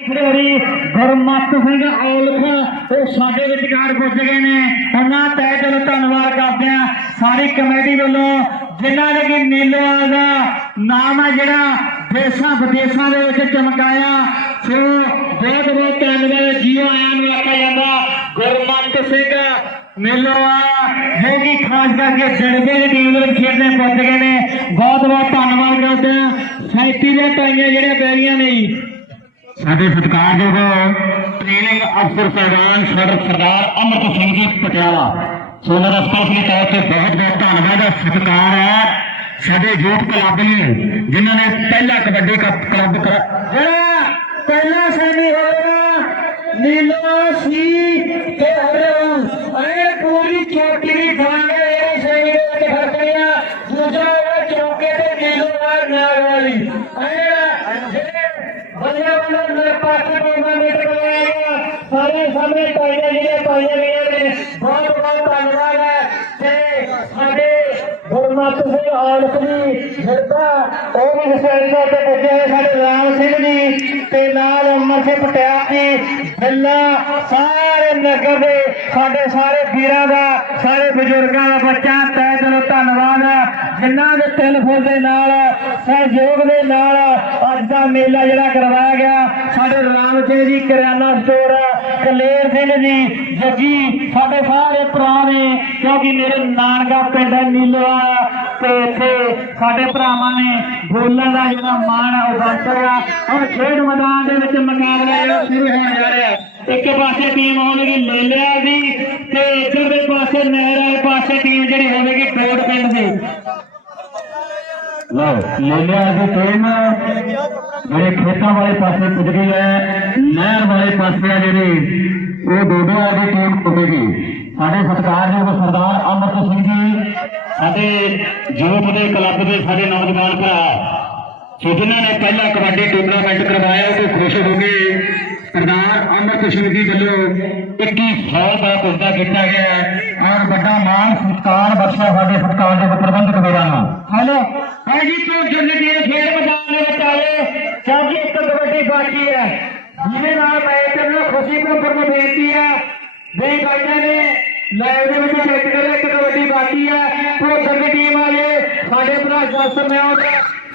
ਖਿਡਾਰੀ ਗੁਰਮਤ ਸਿੰਘ ਔਲਖ, ਉਹ ਸਾਡੇ ਵਿਚਕਾਰ ਪੁੱਜ ਗਏ ਨੇ। ਉਹਨਾਂ ਤਹਿ ਦਿਲੋਂ ਧੰਨਵਾਦ ਕਰਦੇ ਆ ਸਾਰੀ ਕਮੇਟੀ ਵੱਲੋਂ ਜਿਨ੍ਹਾਂ ਨੇ ਕਿ ਨੀਲੋਆ ਦਾ ਨਾਮ ਹੈ ਜਿਹੜਾ ਦੇਸ਼ਾਂ ਵਿਦੇਸ਼ਾਂ ਦੇ ਵਿੱਚ ਚਮਕਾਇਆ, ਸੋ ਬਹੁਤ ਬਹੁਤ ਧੰਨਵਾਦ। ਜੀਓ ਆਇਆਂ ਨੂੰ ਆਖਿਆ ਜਾਂਦਾ, ਗੁਰਮਤ ਸਿੰਘ ਨੀਲੋਆ ਜੋ ਕਿ ਖਾਸ ਕਰਕੇ ਜਣਗੇ ਦੀ ਟੀਮ ਦੇ ਖੇਡਦੇ ਪੁੱਜ ਗਏ ਨੇ। ਬਹੁਤ ਬਹੁਤ ਧੰਨਵਾਦ ਕਰਦੇ ਹਾਂ। ਸੈਂਤੀ ਦੀਆਂ ਟਾਈਆਂ ਜਿਹੜੀਆਂ ਪੈ ਰਹੀਆਂ ਨੇ ਜੀ ਸਾਡੇ ਸਤਿਕਾਰਯੋਗ ਟ੍ਰੇਨਿੰਗ ਅਫਸਰ ਸਾਹਿਬਾਨ ਸਰਦਾਰ ਅਮਰਤ ਸਿੰਘ ਜੀ ਪਟਿਆਲਾ। ਸੋ ਉਹਨਾਂ ਦਾ ਤੌਰ ਤੇ ਬਹੁਤ ਬਹੁਤ ਧੰਨਵਾਦ ਸਤਿਕਾਰ ਹੈ ਸਾਡੇ ਯੂਥ ਕਲੱਬ ਨੂੰ, ਜਿਨ੍ਹਾਂ ਨੇ ਪਹਿਲਾ ਕਬੱਡੀ ਕੱਪ ਕਲੱਬ ਕਰਾ ਪਹਿਲਾ ਸੈਮੀ ਹੋਇਆ, ਨੀਲਾ ਸੀ ਤੇ ਹਰਿਆਣਾ ਇਹ ਪੂਰੀ ਚੋਟੀ ਦੀ ਖਾਂਗੇ ਇਹ ਸਹੀ ਦੇ ਖੜਕਣੀਆਂ ਦੂਜਾ ਹੋਇਆ ਚੌਕੇ ਤੇ ਨੀਲੋਵਾਰ ਨਾਲ ਵਾਲੀ ਇਹ ਜਿਹੜੇ ਵਧੀਆ ਵਧੀਆ ਮੇਰੇ ਪਾਸੇ ਟੂਰਨਾਮੈਂਟ ਕਰਵਾਇਆ ਗਿਆ ਸਾਰੇ ਸਾਹਮਣੇ ਪਾਈਆਂ ਜਿਹੜੇ ਪਾਈਆਂ ਗਈਆਂ ਨੇ ਬਹੁਤ ਬਹੁਤ ਧੰਨਵਾਦ ਹੈ ਤੇ ਸਾਡੇ ਗੁਰਮਤ ਸਿੰਘ ਆਲਖ ਜੀ ਜਿਹੜਾ ਉਹ ਵੀ ਸਟੇਜ ਤੇ ਪੁੱਜੇ ਸਾਡੇ ਰਾਮ ਸਿੰਘ ਜੀ ਤੇ ਨਾਲ ਅਮਰ ਸਿੰਘ ਪਟਿਆਲ ਜੀ, ਬਿੱਲਾ, ਸਾਰੇ ਨਗਰ ਦੇ ਸਾਡੇ ਸਾਰੇ ਵੀਰਾਂ ਦਾ, ਸਾਰੇ ਬਜ਼ੁਰਗਾਂ ਦਾ ਬੱਚਾ ਤਹਿ ਦਿਲੋਂ ਧੰਨਵਾਦ ਜਿਨ੍ਹਾਂ ਦੇ ਤਿਲ ਫੁੱਲ ਦੇ ਨਾਲ, ਸਹਿਯੋਗ ਦੇ ਨਾਲ ਅੱਜ ਦਾ ਮੇਲਾ ਜਿਹੜਾ ਕਰਵਾਇਆ ਗਿਆ। ਸਾਡੇ ਰਾਮ ਸਿੰਘ ਜੀ ਕਰਿਆਨਾ ਸਟੋਰ ਕਲੇਰ ਸਿੰਘ ਜੀ, ਜੱਗੀ, ਸਾਡੇ ਸਾਰੇ ਭਰਾ ਨੇ, ਕਿਉਂਕਿ ਮੇਰੇ ਨਾਨਕਾ ਪਿੰਡ ਹੈ ਨੀਲਵਾ, ਤੇ ਇੱਥੇ ਸਾਡੇ ਭਰਾਵਾਂ ਨੇ ਬੋਲਣ ਦਾ ਜਿਹੜਾ ਮਾਣ ਹੈ ਉਹ ਬੰਦ ਰਿਹਾ ਹੁਣ ਖੇਡ ਮੈਦਾਨ ਦੇ ਵਿੱਚ ਮੁਕਾਬਲਾ ਜਿਹੜਾ ਸ਼ੁਰੂ ਹੋਣ ਜਾ ਰਿਹਾ ਇੱਕ ਪਾਸੇ ਟੀਮ ਹੋਵੇਗੀ ਲੇਲਿਆ ਦੀ, ਤੇ ਇੱਧਰ ਦੇ ਪਾਸੇ ਨਹਿਰ ਵਾਲੇ ਪਾਸੇ ਟੀਮ ਜਿਹੜੀ ਹੋਵੇਗੀ ਟੋੜ ਪਿੰਡ ਦੀ। ਲਓ ਲੇਲਿਆ ਦੀ ਟੀਮ ਜਿਹੜੇ ਖੇਤਾਂ ਵਾਲੇ ਪਾਸੇ ਪੁੱਜ ਗਈ ਹੈ, ਨਹਿਰ ਵਾਲੇ ਪਾਸੇ ਆ ਜਿਹੜੀ, ਉਹ ਡੋਡੋ ਵਾਲੀ ਟੀਮ ਪੁੱਜੇਗੀ। ਸਾਡੇ ਸਤਿਕਾਰਯੋਗ ਸਰਦਾਰ ਅਮਰਤ ਸਿੰਘ ਜੀ ਸਾਡੇ ਯੂਥ ਦੇ ਕਲੱਬ ਦੇ ਸਾਡੇ ਨੌਜਵਾਨ ਭਰਾ। ਸੋ ਜਿਨ੍ਹਾਂ ਨੇ ਪਹਿਲਾ ਕਬੱਡੀ ਟੂਰਨਾਮੈਂਟ ਕਰਵਾਇਆ, ਉਹ ਖੁਸ਼ ਹੋ ਕੇ ਸਰਦਾਰ ਅਮਰਤ ਸਿੰਘ ਜੀ ਵੱਲੋਂ 2100 ਦਾ ਕੁੱਦਾ ਕੀਤਾ ਗਿਆ ਹੈ। ਔਰ ਵੱਡਾ ਮਾਣ ਸਤਿਕਾਰ ਬਖਸ਼ਿਆ ਸਾਡੇ ਸਤਿਕਾਰ ਦੇ ਪ੍ਰਬੰਧਕ ਵੀਰਾਂ ਨੂੰ। ਹੈਲੋ। ਹਾਂ ਜੀ ਤੋਂ ਜਲਦੀ ਦੇ ਖੇਡ ਮੈਦਾਨ ਦੇ ਵਿੱਚ ਆਏ ਕਿਉਂਕਿ ਇੱਕ ਕਬੱਡੀ ਬਾਕੀ ਹੈ। ਜਿਹਦੇ ਨਾਲ ਮੈਚ ਨੂੰ ਖੁਸ਼ੀ ਭੰਬਰ ਨੂੰ ਬੇਨਤੀ ਹੈ ਵੀ ਬਾਈਆਂ ਨੇ ਲਾਈਵ ਦੇ ਵਿੱਚ ਮੈਚ ਕਰੇ ਇੱਕ ਕਬੱਡੀ ਬਾਕੀ ਹੈ ਭੋਦਰ ਦੀ ਟੀਮ ਵਾਲੇ ਸਾਡੇ ਭਰਾ ਜਸ ਮਿਆਉਦ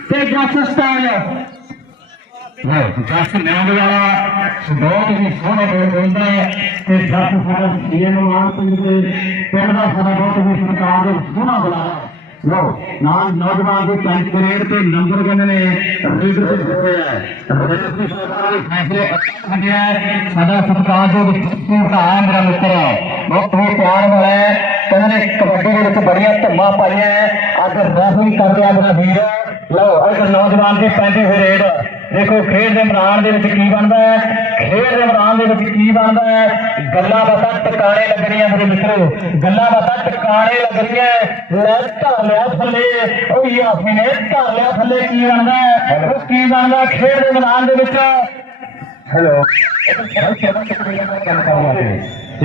ਤੇ ਜਸ ਸਟਾਰ ਜਸ ਮਿਆਉਦ ਵਾਲਾ ਬਹੁਤ ਹੀ ਸੋਹਣਾ ਬੋਲਦਾ ਹੈ ਤੇ ਜਸ ਸਾਡਾ ਸੀਐਮ ਮਾਨ ਪਿੰਡ ਦੇ ਪਿੰਡ ਦਾ ਸਾਡਾ ਬਹੁਤ ਹੀ ਸਰਕਾਰ ਦੇ ਸੋਹਣਾ ਬੁਲਾਇਆ ਲੋ ਨਾਲ ਨੌਜਵਾਨ ਦੇ ਪੰਜ ਗ੍ਰੇਡ ਤੇ ਨੰਬਰ ਕਹਿੰਦੇ ਨੇ। ਰੀਡਰ ਤੇ ਦਿੱਤੇ ਹੈ। ਰੀਡਰ ਦੀ ਸਰਕਾਰ ਦੇ ਫੈਸਲੇ ਅੱਛੇ ਹੈ। ਸਾਡਾ ਸਰਕਾਰ ਜੋ ਭਰਾ ਮੇਰਾ ਮਿੱਤਰ ਹੈ। ਬਹੁਤ ਹੀ ਪਿਆਰ ਵਾਲਾ ਹੈ। ਕਹਿੰਦੇ ਨੇ ਕਬੱਡੀ ਦੇ ਵਿੱਚ ਬੜੀਆਂ ਧੰਮਾਂ ਪਾਈਆਂ ਹੈ। ਅੱਜ ਰੈਫਰੀ ਕਰ ਰਿਹਾ ਮੇਰਾ ਵੀਰ। ਲਓ ਅੱਜ ਨੌਜਵਾਨ ਦੀ ਪੈਂਤੀ ਰੇਡ। ਦੇਖੋ ਖੇਡ ਦੇ ਮੈਦਾਨ ਦੇ ਵਿੱਚ ਕੀ ਬਣਦਾ ਹੈ? ਖੇਡ ਦੇ ਮੈਦਾਨ ਦੇ ਵਿੱਚ ਕੀ ਬਣਦਾ ਹੈ? ਗੱਲਾਂ ਬਾਤਾਂ ਟਿਕਾਣੇ ਲੱਗਣੀਆਂ ਮੇਰੇ ਮਿੱਤਰੋ। ਗੱਲਾਂ ਬਾਤਾਂ ਟਿਕਾਣੇ ਲੱਗਣੀਆਂ। ਲੈ ਧਰ ਲਿਆ ਥੱਲੇ। ਉਹ ਯਾਫੀ ਨੇ ਧਰ ਲਿਆ ਥੱਲੇ ਕੀ ਬਣਦਾ ਹੈ? ਉਹ ਕੀ ਬਣਦਾ ਖੇਡ ਦੇ ਮੈਦਾਨ ਦੇ ਵਿੱਚ? ਹੈਲੋ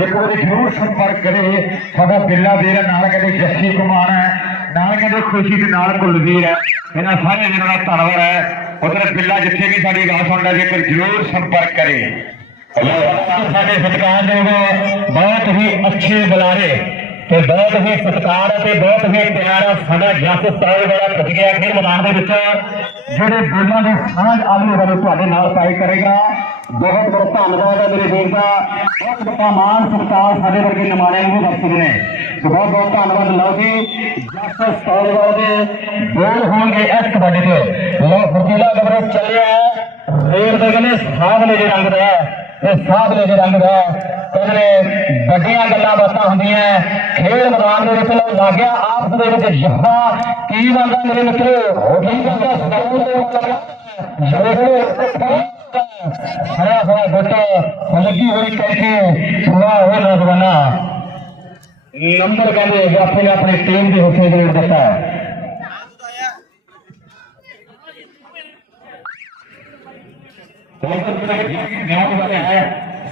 ਇੱਕ ਵਾਰੀ ਜ਼ਰੂਰ ਸੰਪਰਕ ਕਰੇ। ਸਾਡਾ ਬਿੱਲਾ ਵੀਰ ਨਾਲ ਕਹਿੰਦੇ ਜੱਸੀ ਕੁਮਾਰ ਹੈ। ਨਾਲ ਕਹਿੰਦੇ ਖੁਸ਼ੀ ਦੇ ਨਾਲ ਕੁਲਵੀਰ ਹੈ। ਇਹਨਾਂ ਸਾਰੇ ਵੀਰਾਂ ਦਾ ਧੰਨਵਾਦ ਹੈ। ਉਧਰ ਬਿੱਲਾ ਜਿੱਥੇ ਵੀ ਸਾਡੀ ਗੱਲ ਸੁਣਦਾ ਜੇ ਜ਼ਰੂਰ ਸੰਪਰਕ ਕਰੇ। ਸਾਡੇ ਸਤਿਕਾਰ ਦੇ ਬਹੁਤ ਹੀ ਅੱਛੇ ਬੁਲਾਰੇ। ਤੇ ਬਹੁਤ ਹੀ ਸਤਿਕਾਰ ਅਤੇ ਬਹੁਤ ਹੀ ਪਿਆਰਾ ਸਾਡਾ ਜਸ ਸਤਾਲ ਵਾਲਾ ਪੁੱਜ ਗਿਆ ਖੇਡ ਮੈਦਾਨ ਦੇ ਵਿੱਚ, ਜਿਹੜੇ ਬੋਲਾਂ ਦੇ ਸਾਂਝ ਆਲੂ ਵਾਲੇ ਤੁਹਾਡੇ ਨਾਲ ਪਾਈ ਕਰੇਗਾ। ਬਹੁਤ ਬਹੁਤ ਧੰਨਵਾਦ ਹੈ ਮੇਰੇ ਵੀਰ ਦਾ। ਬਹੁਤ ਵੱਡਾ ਮਾਣ ਸਤਿਕਾਰ ਸਾਡੇ ਵਰਗੇ ਨਿਮਾਣਿਆਂ ਨੂੰ ਬਖਸ਼ਦੇ ਨੇ। ਬਹੁਤ ਬਹੁਤ ਧੰਨਵਾਦ, ਲਓ ਜੀ, ਜਸ ਸਤਾਲ ਵਾਲੇ ਦੇ ਬੋਲ ਹੋਣਗੇ ਇਸ ਕਬੱਡੀ ਤੇ। ਲਓ ਫੁਰਤੀਲਾ ਗੱਭਰੂ ਚੱਲਿਆ। ਰੇਡ ਦੇ ਕਹਿੰਦੇ ਸਾਹਮਣੇ ਜੇ ਰੰਗ ਦਾ ਹੈ, ਇਹ ਸਾਹਮਣੇ ਜੇ ਰੰਗ ਦਾ ਕਹਿੰਦੇ ਵੱਡੀਆਂ ਗੱਲਾਂ ਬਾਤਾਂ ਹੁੰਦੀਆਂ ਖੇਡ ਮੈਦਾਨ ਦੇ ਵਿੱਚ ਲੋਕ ਲੱਗਿਆ ਆਪਸ ਦੇ ਵਿੱਚ ਜੱਫਾ। ਕੀ ਬਣਦਾ ਮੇਰੇ ਮਿੱਤਰੋ? ਕੀ ਬਣਦਾ? ਸਤਾਉ ਦੇ ਹਰਾ ਹਰਾ ਬੱਟਾ ਲੱਗੀ ਹੋਈ ਕਰਕੇ ਵਾਹ ਉਹ ਨੌਜਵਾਨਾ। ਨੰਬਰ ਕਹਿੰਦੇ ਆਪਣੇ ਆਪਣੀ ਟੀਮ ਦੇ ਹਿੱਸੇ ਦੇ ਦਿੱਤਾ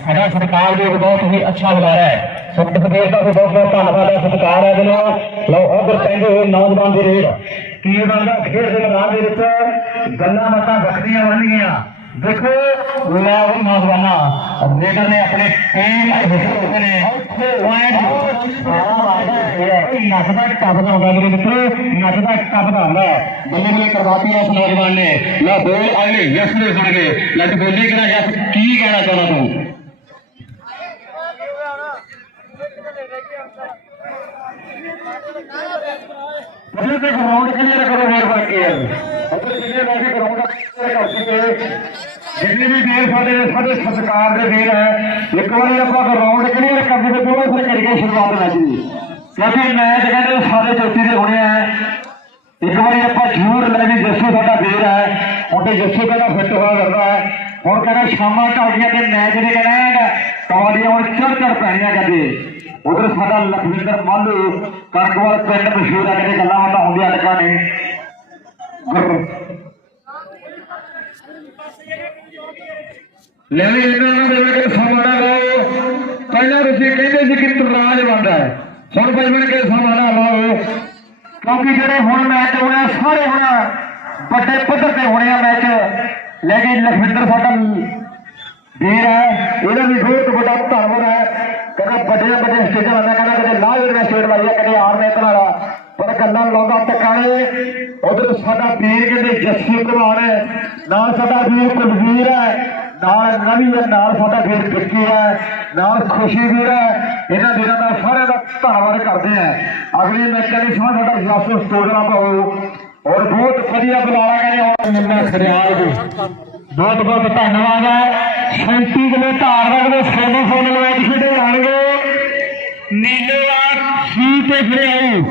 ਸਾਡਾ ਸਰਕਾਰ ਦੇ ਬਹੁਤ ਹੀ ਅੱਛਾ ਬੁਲਾਰਾ ਹੈ। ਸੁਖਦ ਪ੍ਰਦੇਸ਼ ਦਾ ਵੀ ਬਹੁਤ ਬਹੁਤ ਧੰਨਵਾਦ ਹੈ, ਸਤਿਕਾਰ ਹੈ ਦਿਲੋਂ ਲਓ ਉਧਰ ਕਹਿੰਦੇ ਹੋਏ ਨੌਜਵਾਨ ਦੀ ਰੇਡ। ਕੀ ਬਣਦਾ ਖੇਡ ਦੇ ਮੈਦਾਨ ਦੇ ਵਿੱਚ ਗੱਲਾਂ ਬਾਤਾਂ ਵੱਖਰੀਆਂ ਬਣਨਗੀਆਂ ਦੇਖੋ ਲਾਭ ਨੌਜਵਾਨਾ, ਰੇਡਰ ਨੇ ਆਪਣੇ ਟੀਮ ਦੇ ਹਿੱਸੇ ਨੇ ਪੁਆਇੰਟ ਨੱਕ ਹੁੰਦਾ ਮੇਰੇ ਮਿੱਤਰ ਨੱਕ ਦਾ ਹੁੰਦਾ। ਬੱਲੇ ਬੱਲੇ ਕਰਵਾਤੀ ਇਸ ਨੌਜਵਾਨ ਨੇ। ਲੈ ਬੋਲ ਆਲੇ ਯਸ ਨੇ ਸੁਣ ਗਏ। ਲੱਟ ਬੋਲੀ ਕਿ ਯਸ ਕੀ ਕਹਿਣਾ ਚਾਹੁੰਦਾ ਤੂੰ? ਬੱਲੇ ਤੇ ਗਰਾਊਂਡ ਕਲੀਅਰ ਕਰੋ ਹੋਰ ਬਾਕੀ ਯਾਰ ਅੱਗੇ ਜਿੰਨੇ ਵੈਸੇ ਗਰਾਊਂਡ ਕਰ ਸਕੇ ਜਿੰਨੇ ਵੀ ਵੀਰ ਸਾਡੇ ਸਾਡੇ ਸਤਿਕਾਰ ਦੇ ਵੀਰ ਹੈ, ਇੱਕ ਵਾਰੀ ਆਪਾਂ ਗਰਾਊਂਡ ਕਲੀਅਰ ਕਰਦੇ ਤੇ ਦੋਵੇਂ ਫਿਰ ਕਰੀਏ ਸ਼ੁਰੂਆਤ ਮੈਚ ਦੀ ਕਿਉਂਕਿ ਮੈਚ ਕਹਿੰਦੇ ਸਾਰੇ ਜੋਤੀ ਦੇ ਹੋਣੇ ਆ ਇੱਕ ਵਾਰੀ ਆਪਾਂ ਜ਼ਰੂਰ ਲੈ ਵੀ ਜੱਸੂ ਸਾਡਾ ਵੀਰ ਹੈ। ਹੁਣ ਤੇ ਜੱਸੂ ਕਹਿੰਦਾ ਫਿੱਟ ਹੋਇਆ ਕਰਦਾ ਹੈ। ਹੁਣ ਕਹਿੰਦਾ ਸ਼ਾਮਾਂ ਢਾਡੀਆਂ ਤੇ ਮੈਚ ਦੇ ਕਹਿੰਦਾ ਕਵਾਲੀਆਂ ਹੁਣ ਚੜ ਚੜ ਪੈਣੀਆਂ ਕਹਿੰਦੇ। ਉਧਰ ਸਾਡਾ ਲਖਵਿੰਦਰ ਮਾਲੂ ਕਰਕਵਾਲ ਪਿੰਡ ਮਸ਼ਹੂਰ ਹੈ ਕਹਿੰਦੇ ਗੱਲਾਂ ਬਾਤਾਂ ਹੁੰਦੀਆਂ ਟਕਾ ਨੇ। ਲੈ ਵੀ ਇਹਨਾਂ ਨਾਲ ਦੇ ਕੇ ਸਮਾਣਾ ਲਾਓ। ਪਹਿਲਾਂ ਤੁਸੀਂ ਕਹਿੰਦੇ ਸੀ ਕਿ ਤਰਾਜ ਬੰਦਾ ਹੈ। ਹੁਣ ਭਾਈ ਬਣ ਕੇ ਸਮਾਣਾ ਲਾਓ। ਕਿਉਂਕਿ ਜਿਹੜੇ ਹੁਣ ਮੈਚ ਹੋਣੇ ਸਾਰੇ ਹੁਣ ਵੱਡੇ ਪੱਧਰ ਤੇ ਹੋਣੇ ਆ ਮੈਚ। ਲੇਕਿਨ ਲਖਵਿੰਦਰ ਸਾਡਾ ਵੀਰ ਹੈ ਇਹਦਾ ਵੀ ਬਹੁਤ ਵੱਡਾ ਧੰਨਵਾਦ ਹੈ। ਕਹਿੰਦਾ ਵੱਡੇ ਵੱਡੇ ਸਟੇਜਾਂ ਲਾਉਂਦਾ ਕਹਿੰਦਾ ਕਦੇ ਲਾਹ ਜਿਹੜਾ ਲਾਈ ਆ ਕਦੇ ਆਰ ਨੇ ਪਰ ਗੱਲਾਂ ਲਾਉਂਦਾ ਟਕਾਲੇ ਉਧਰ ਸਾਡਾ ਵੀਰ ਕਹਿੰਦੇ ਜੱਸੀ ਕੁਮਾਰ ਹੈ, ਨਾਲ ਸਾਡਾ ਵੀਰ ਕੁਲਵੀਰ ਹੈ, ਨਾਲ ਨਵੀਂ ਹੈ, ਨਾਲ ਸਾਡਾ ਵੀਰ ਵਿੱਕੀ ਹੈ, ਨਾਲ ਖੁਸ਼ੀ ਵੀਰ ਹੈ। ਇਹਨਾਂ ਵੀਰਾਂ ਦਾ ਸਾਰਿਆਂ ਦਾ ਧੰਨਵਾਦ ਕਰਦੇ ਆ ਅਗਲੀ ਮੈਚਾਂ ਦੀ ਸਮਾਂ ਸਾਡਾ ਜਾਸੂ ਸਟੋਡਰਾ ਪਾਓ ਔਰ ਬਹੁਤ ਵਧੀਆ ਬੁਲਾਵਾ ਕਹਿੰਦੇ ਹੁਣ ਨਿੰਮਾ ਖੜਿਆਲ ਜੀ। ਬਹੁਤ ਬਹੁਤ ਧੰਨਵਾਦ ਹੈ। 37 ਕਿਲੋ ਧਾਰ ਰੱਖਦੇ ਸੈਮੀ ਫਾਈਨਲ ਮੈਚ ਖੇਡੇ ਜਾਣਗੇ। ਨੀਲੇਵਾਲ ਸੀ ਤੇ ਫਰਿਆਈ